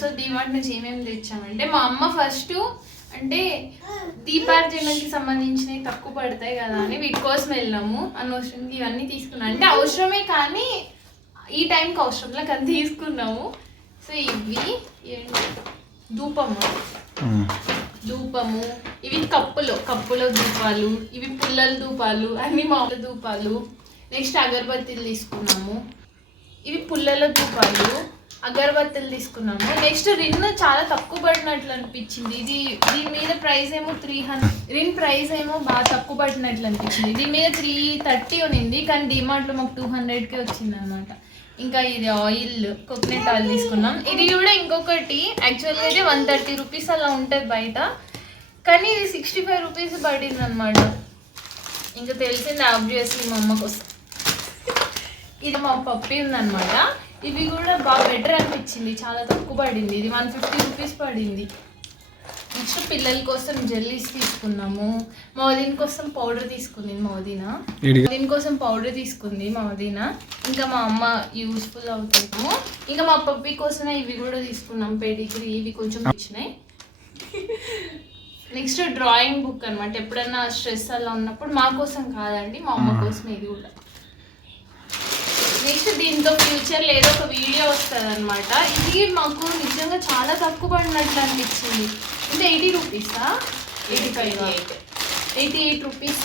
So DMart నుంచి ఏమేమి తెచ్చామంటే మా అమ్మ ఫస్ట్ అంటే దీపార్జనకి సంబంధించినవి తక్కువ పడతాయి కదా అని వీటి కోసం వెళ్ళాము. అనవసరంగా ఇవన్నీ తీసుకున్నాం, అంటే అవసరమే కానీ ఈ టైంకి అవసరంలో కానీ తీసుకున్నాము. సో ఇవి ఏంటి ధూపము, ఇవి కప్పులో ధూపాలు, ఇవి పుల్లల ధూపాలు, అన్ని మామూలు ధూపాలు. నెక్స్ట్ అగరబత్తీలు తీసుకున్నాము, ఇవి పుల్లల ధూపాలు, అగరబత్తీలు తీసుకున్నాము. నెక్స్ట్ రిన్ చాలా తక్కువ పడినట్లు అనిపించింది. దీని మీద ప్రైస్ ఏమో 300, రిన్ ప్రైస్ ఏమో బాగా తక్కువ పడినట్లు అనిపించింది. దీని మీద 330 ఉన్నింది, కానీ డిమార్ట్లో మాకు 200కే వచ్చింది అనమాట. ఇంకా ఇది ఆయిల్, కోకోనట్ ఆయిల్ తీసుకున్నాం. ఇది కూడా ఇంకొకటి యాక్చువల్గా అయితే 130 రూపీస్ అలా ఉంటుంది బయట, కానీ ఇది 65 రూపీస్ పడింది అనమాట. ఇంకా తెలిసింది ఆబ్వియస్లీ మా అమ్మ కోసం. ఇది మా పప్పి ఉందన్నమాట. ఇవి కూడా బాగా బెటర్ అనిపించింది, చాలా తక్కువ పడింది. ఇది 150 రూపీస్ పడింది. నెక్స్ట్ పిల్లల కోసం జెల్లీస్ తీసుకున్నాము. మోదీన్ కోసం పౌడర్ తీసుకుంది మోదీన. ఇంకా మా అమ్మ యూస్ఫుల్ అవుతాము. ఇంకా మా పప్పి కోసం ఇవి కూడా తీసుకున్నాం, పెడిగ్రీ. ఇవి కొంచెం ఇచ్చినాయి. నెక్స్ట్ డ్రాయింగ్ బుక్ అనమాట. ఎప్పుడన్నా స్ట్రెస్ అలా ఉన్నప్పుడు, మా కోసం కాదండి, మా అమ్మ కోసం ఇది కూడా. నెక్స్ట్ దీంతో ఫ్యూచర్లో ఏదో ఒక వీడియో వస్తుంది అనమాట. ఇది మాకు నిజంగా చాలా తక్కువ పడినట్లు అనిపించింది. అంటే 80 రూపీసా, 88 రూపీస్.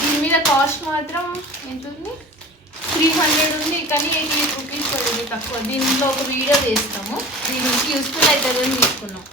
దీని మీద కాస్ట్ మాత్రం ఎంత ఉంది, 300 ఉంది, కానీ 88 రూపీస్ పడింది తక్కువ. దీంట్లో ఒక వీడియో చేస్తాము, దీని నుంచి యూస్ఫుల్ అవుతుందని తీసుకున్నాం.